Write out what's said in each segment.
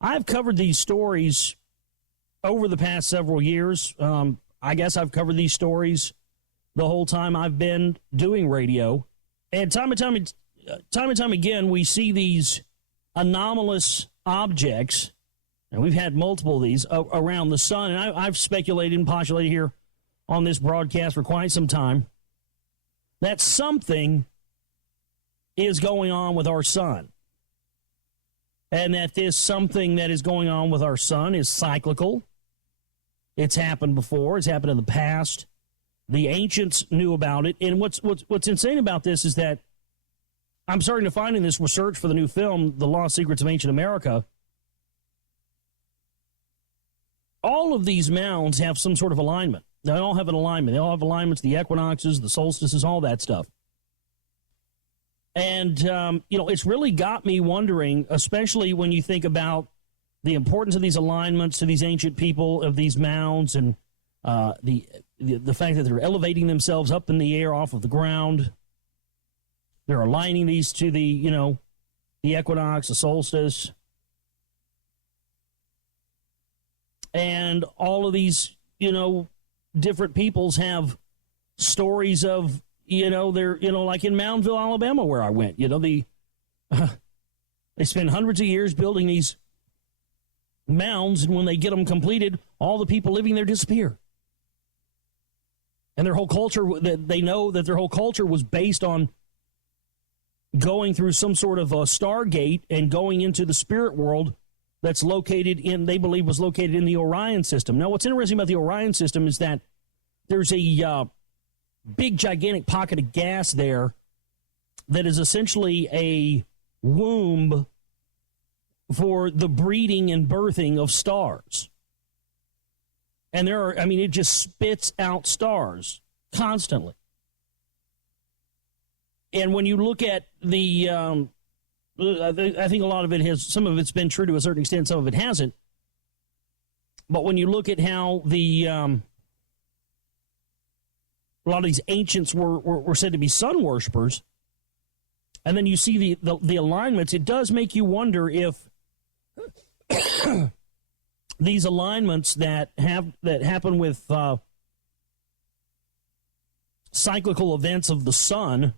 I've covered these stories over the past several years. I guess I've covered these stories the whole time I've been doing radio. And time and time again, we see these anomalous objects, and we've had multiple of these around the sun. And I've speculated and postulated here on this broadcast for quite some time that something is going on with our sun. And that this something that is going on with our sun is cyclical. It's happened before. It's happened in the past. The ancients knew about it. And what's insane about this is that I'm starting to find in this research for the new film, The Lost Secrets of Ancient America, all of these mounds have some sort of alignment. They all have an alignment. They all have alignments, the equinoxes, the solstices, all that stuff. And, it's really got me wondering, especially when you think about the importance of these alignments to these ancient people of these mounds and the fact that they're elevating themselves up in the air off of the ground. They're aligning these to the equinox, the solstice. And all of these, different peoples have stories of, they're, like in Moundville, Alabama, where I went, they spend hundreds of years building these mounds, and when they get them completed, all the people living there disappear. And their whole culture, they know that their whole culture was based on going through some sort of a stargate and going into the spirit world that's located they believe was located in the Orion system. Now, what's interesting about the Orion system is that there's a big, gigantic pocket of gas there that is essentially a womb for the breeding and birthing of stars. And it just spits out stars constantly. And when you look at the, I think a lot of some of it's been true to a certain extent, some of it hasn't. But when you look at how a lot of these ancients were said to be sun worshipers, and then you see the alignments, it does make you wonder if these alignments that happen with cyclical events of the sun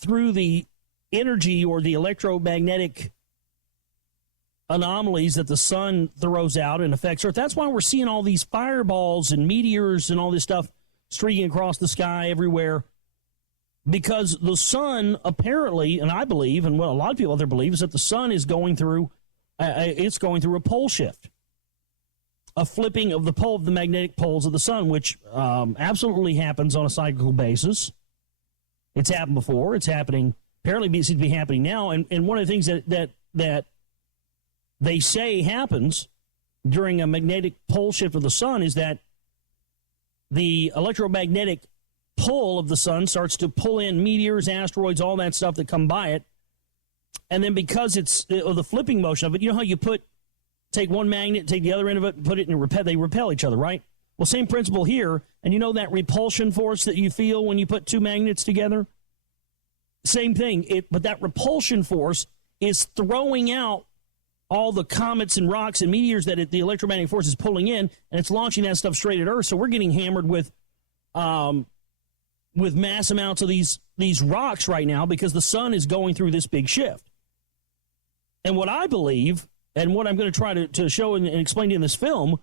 through the energy or the electromagnetic anomalies that the sun throws out and affects Earth. That's why we're seeing all these fireballs and meteors and all this stuff streaking across the sky everywhere, because the sun apparently, and I believe, and what a lot of people out there believe, is that the sun is going through a pole shift, a flipping of the magnetic poles of the sun, which absolutely happens on a cyclical basis. It's happened before. It's happening. Apparently, it seems to be happening now. And one of the things that they say happens during a magnetic pole shift of the sun is that the electromagnetic pull of the sun starts to pull in meteors, asteroids, all that stuff that come by it. And then because it's the flipping motion of it, you know how you take one magnet, take the other end of it, put it in they repel each other, right? Well, same principle here. And you know that repulsion force that you feel when you put two magnets together? Same thing. But that repulsion force is throwing out all the comets and rocks and meteors that the electromagnetic force is pulling in, and it's launching that stuff straight at Earth. So we're getting hammered with mass amounts of these rocks right now because the sun is going through this big shift. And what I believe, and what I'm going to try to show and explain in this film,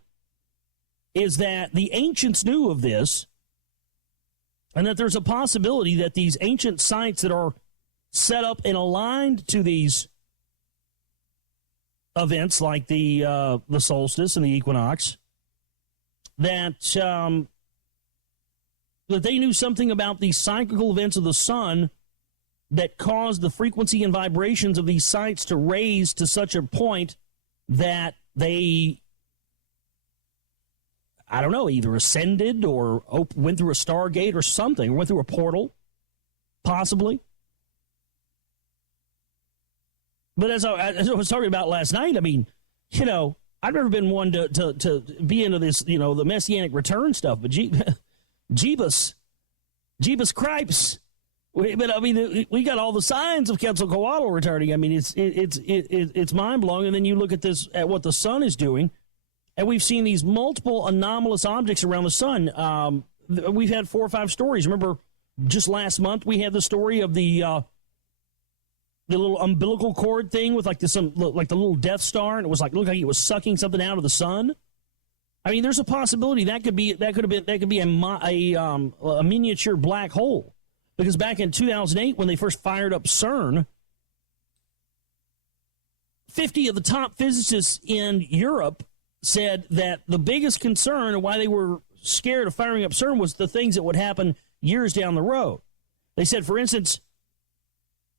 is that the ancients knew of this, and that there's a possibility that these ancient sites that are set up and aligned to these events like the solstice and the equinox, that they knew something about these cyclical events of the sun that caused the frequency and vibrations of these sites to raise to such a point that they, I don't know, either ascended or went through a stargate or something, or went through a portal, possibly. But as I was talking about last night, I mean, I've never been one to be into this, the Messianic return stuff, but Jeebus Cripes, But I mean, we got all the signs of Quetzalcoatl returning. I mean, it's mind blowing. And then you look at this, at what the sun is doing, and we've seen these multiple anomalous objects around the sun. We've had 4 or 5 stories. Remember, just last month we had the story of the little umbilical cord thing with like the little Death Star, and it was like looked like it was sucking something out of the sun. I mean, there's a possibility that could be a miniature black hole, because back in 2008 when they first fired up CERN, 50 of the top physicists in Europe said that the biggest concern and why they were scared of firing up CERN was the things that would happen years down the road. They said, for instance,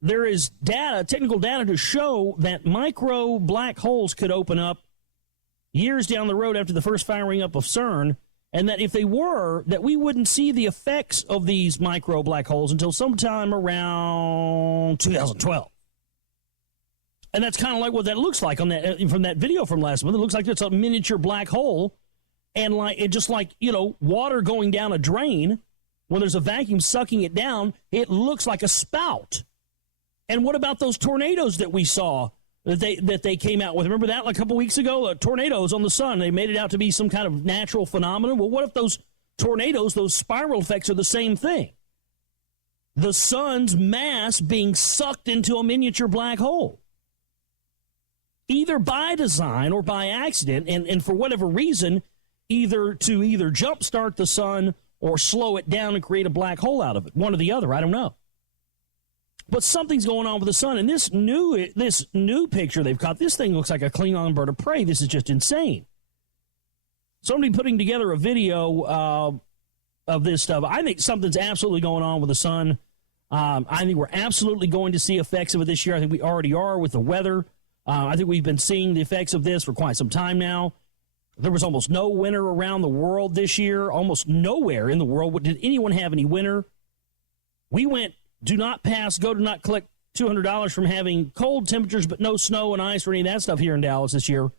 there is technical data to show that micro black holes could open up years down the road after the first firing up of CERN, and that if they were, that we wouldn't see the effects of these micro black holes until sometime around 2012. And that's kind of like what that looks like on that from that video from last month. It looks like it's a miniature black hole, and just like water going down a drain when there's a vacuum sucking it down. It looks like a spout. And what about those tornadoes that we saw that they came out with? Remember that like a couple weeks ago? Tornadoes on the sun. They made it out to be some kind of natural phenomenon. Well, what if those tornadoes, those spiral effects, are the same thing? The sun's mass being sucked into a miniature black hole, either by design or by accident, and for whatever reason, either jumpstart the sun or slow it down and create a black hole out of it. One or the other, I don't know. But something's going on with the sun. And this new picture they've caught, this thing looks like a Klingon bird of prey. This is just insane. Somebody putting together a video of this stuff. I think something's absolutely going on with the sun. I think we're absolutely going to see effects of it this year. I think we already are with the weather. I think we've been seeing the effects of this for quite some time now. There was almost no winter around the world this year. Almost nowhere in the world did anyone have any winter. We went do not pass, go to not collect $200 from having cold temperatures but no snow and ice or any of that stuff here in Dallas this year,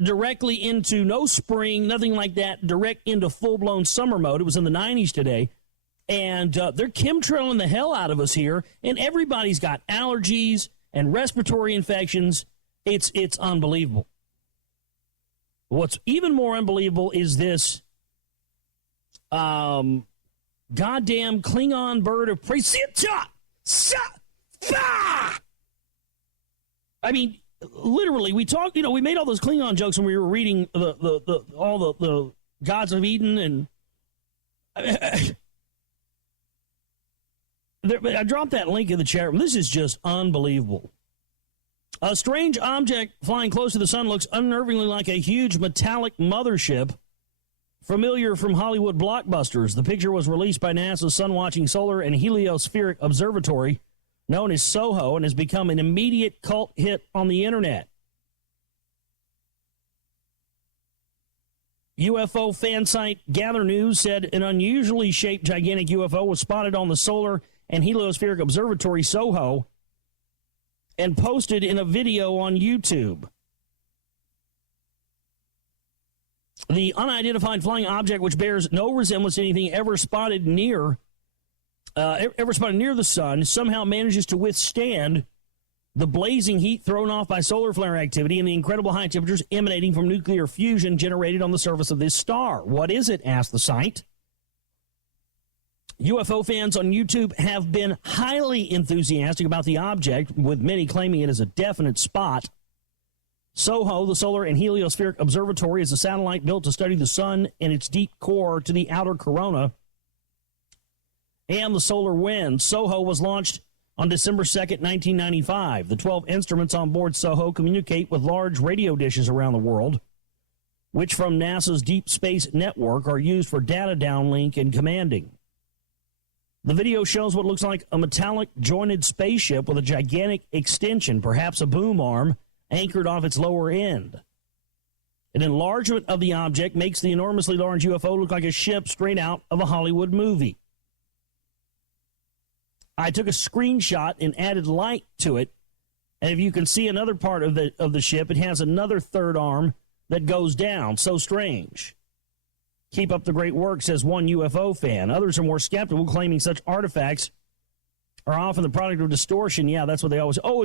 directly into no spring, nothing like that, direct into full-blown summer mode. It was in the 90s today. And they're chemtrailing the hell out of us here, and everybody's got allergies and respiratory infections. It's unbelievable. What's even more unbelievable is this goddamn Klingon bird of prey. I mean, literally, we made all those Klingon jokes when we were reading all the Gods of Eden, and I dropped that link in the chat room. This is just unbelievable. A strange object flying close to the sun looks unnervingly like a huge metallic mothership, familiar from Hollywood blockbusters. The picture was released by NASA's Sun-Watching Solar and Heliospheric Observatory, known as SOHO, and has become an immediate cult hit on the internet. UFO fan site Gather News said an unusually shaped gigantic UFO was spotted on the Solar and Heliospheric Observatory, SOHO, and posted in a video on YouTube. The unidentified flying object, which bears no resemblance to anything ever spotted near the sun, somehow manages to withstand the blazing heat thrown off by solar flare activity and the incredible high temperatures emanating from nuclear fusion generated on the surface of this star. What is it? Asked the site. UFO fans on YouTube have been highly enthusiastic about the object, with many claiming it is a definite spot. SOHO, the Solar and Heliospheric Observatory, is a satellite built to study the sun and its deep core to the outer corona and the solar wind. SOHO was launched on December 2nd, 1995. The 12 instruments on board SOHO communicate with large radio dishes around the world, which from NASA's Deep Space Network are used for data downlink and commanding. The video shows what looks like a metallic jointed spaceship with a gigantic extension, perhaps a boom arm, anchored off its lower end. An enlargement of the object makes the enormously large UFO look like a ship straight out of a Hollywood movie. I took a screenshot and added light to it, and if you can see another part of the ship, it has another third arm that goes down. So strange. Keep up the great work, says one UFO fan. Others are more skeptical, claiming such artifacts are often the product of distortion. Yeah, that's what they always. Oh,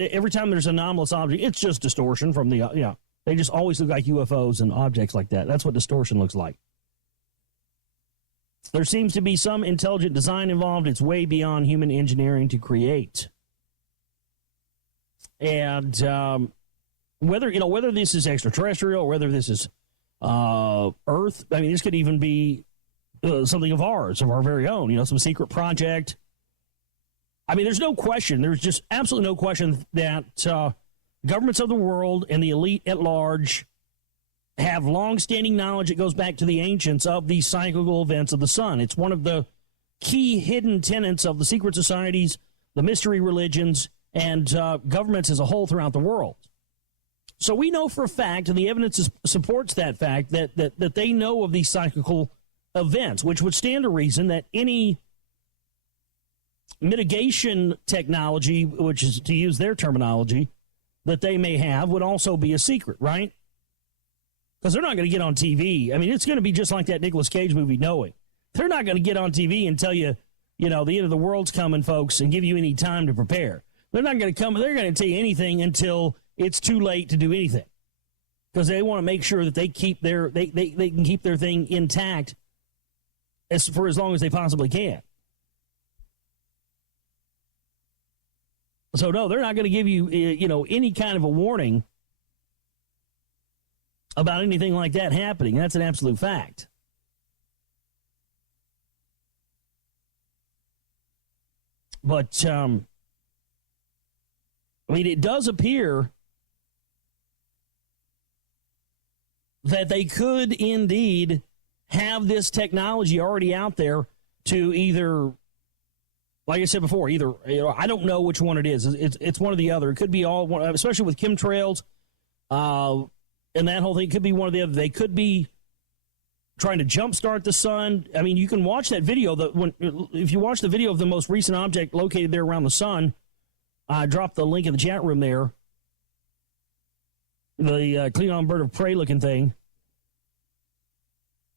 every time there's an anomalous object, it's just distortion from the. They just always look like UFOs and objects like that. That's what distortion looks like. There seems to be some intelligent design involved. It's way beyond human engineering to create. And whether this is extraterrestrial, or whether this is Earth, I mean, this could even be something of ours, of our very own, some secret project. I mean, there's no question. There's just absolutely no question that governments of the world and the elite at large have long-standing knowledge that goes back to the ancients of these cyclical events of the sun. It's one of the key hidden tenets of the secret societies, the mystery religions, and governments as a whole throughout the world. So we know for a fact, and the evidence supports that fact, that they know of these cyclical events, which would stand to reason that any mitigation technology, which is to use their terminology, that they may have would also be a secret, right? Because they're not going to get on TV. I mean, it's going to be just like that Nicolas Cage movie, Knowing. They're not going to get on TV and tell you, the end of the world's coming, folks, and give you any time to prepare. They're not going to come. They're going to tell you anything until it's too late to do anything, because they want to make sure that they keep they can keep their thing intact for as long as they possibly can. So no, they're not going to give you any kind of a warning about anything like that happening. That's an absolute fact. But it does appear that they could indeed have this technology already out there to either, like I said before, I don't know which one it is. It's one or the other. It could be all one, especially with chemtrails and that whole thing. It could be one or the other. They could be trying to jumpstart the sun. I mean, you can watch that video. If you watch the video of the most recent object located there around the sun, I dropped the link in the chat room there. The Klingon bird of prey looking thing.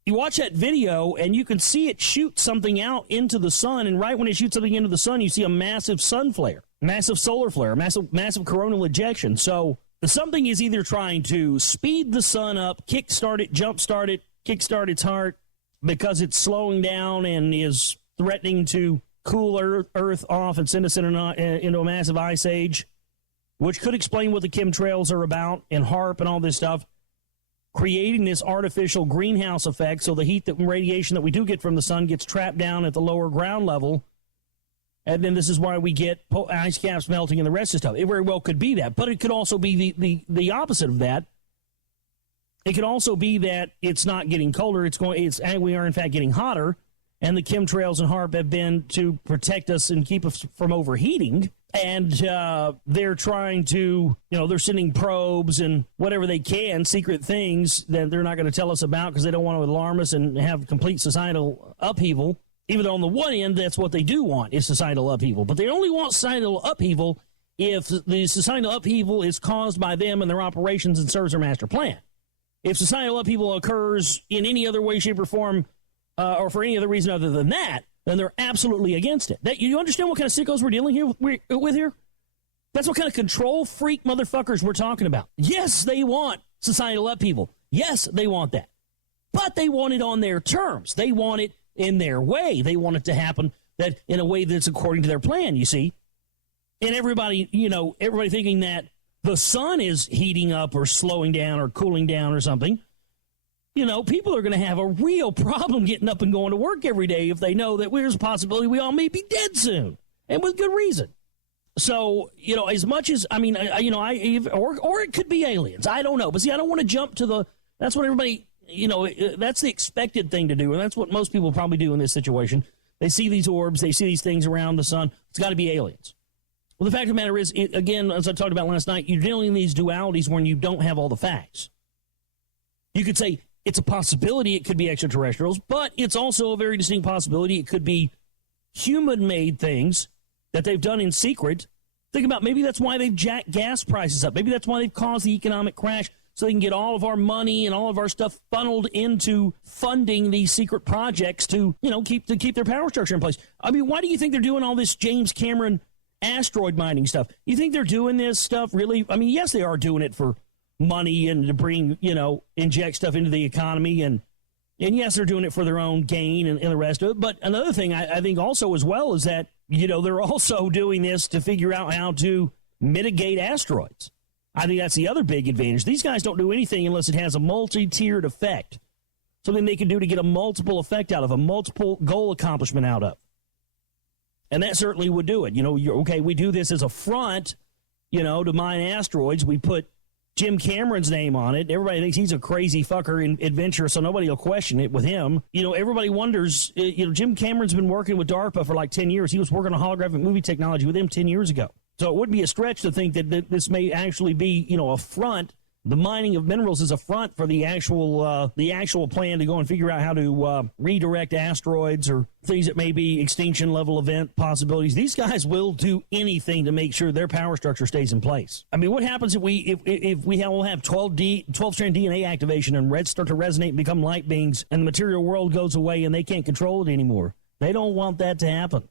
You watch that video, and you can see it shoot something out into the sun, and right when it shoots something into the sun, you see a massive sun flare, massive solar flare, massive coronal ejection. So something is either trying to speed the sun up, kickstart it, jumpstart it, kickstart its heart, because it's slowing down and is threatening to cool Earth off and send us into a massive ice age, which could explain what the chemtrails are about and HARP and all this stuff, creating this artificial greenhouse effect, so the heat and radiation that we do get from the sun gets trapped down at the lower ground level, and then this is why we get ice caps melting and the rest of stuff. It very well could be that, but it could also be the opposite of that. It could also be that it's not getting colder; and we are in fact getting hotter, and the chemtrails and HARP have been to protect us and keep us from overheating. And they're trying to, they're sending probes and whatever they can, secret things that they're not going to tell us about because they don't want to alarm us and have complete societal upheaval. Even though on the one end, that's what they do want, is societal upheaval. But they only want societal upheaval if the societal upheaval is caused by them and their operations and serves their master plan. If societal upheaval occurs in any other way, shape, or form, or for any other reason other than that, then they're absolutely against it. You understand what kind of sickos we're dealing with here? That's what kind of control freak motherfuckers we're talking about. Yes, they want societal upheaval. Yes, they want that. But they want it on their terms. They want it in their way. They want it to happen that in a way that's according to their plan, you see. And everybody thinking that the sun is heating up or slowing down or cooling down or something. People are going to have a real problem getting up and going to work every day if they know that there's a possibility we all may be dead soon, and with good reason. So, as much as, or it could be aliens. I don't know. But see, I don't want to jump to that's what everybody, that's the expected thing to do, and that's what most people probably do in this situation. They see these orbs, they see these things around the sun. It's got to be aliens. Well, the fact of the matter is, again, as I talked about last night, you're dealing in these dualities when you don't have all the facts. You could say, it's a possibility it could be extraterrestrials, but it's also a very distinct possibility it could be human-made things that they've done in secret. Think about maybe that's why they've jacked gas prices up. Maybe that's why they've caused the economic crash so they can get all of our money and all of our stuff funneled into funding these secret projects to, keep their power structure in place. I mean, why do you think they're doing all this James Cameron asteroid mining stuff? You think they're doing this stuff really? I mean, yes, they are doing it for money and to bring, inject stuff into the economy. And yes, they're doing it for their own gain and the rest of it. But another thing I think also as well is that, they're also doing this to figure out how to mitigate asteroids. I think that's the other big advantage. These guys don't do anything unless it has a multi-tiered effect. Something they can do to get a multiple effect out of, a multiple goal accomplishment out of. And that certainly would do it. We do this as a front, to mine asteroids. We put Jim Cameron's name on it. Everybody thinks he's a crazy fucker in adventure, so nobody will question it with him. Everybody wonders, Jim Cameron's been working with DARPA for like 10 years. He was working on holographic movie technology with them 10 years ago. So it wouldn't be a stretch to think that this may actually be, a front. The mining of minerals is a front for the actual plan to go and figure out how to redirect asteroids or things that may be extinction level event possibilities. These guys will do anything to make sure their power structure stays in place. I mean, what happens if we'll have 12-strand DNA activation and reds start to resonate and become light beings, and the material world goes away and they can't control it anymore? They don't want that to happen.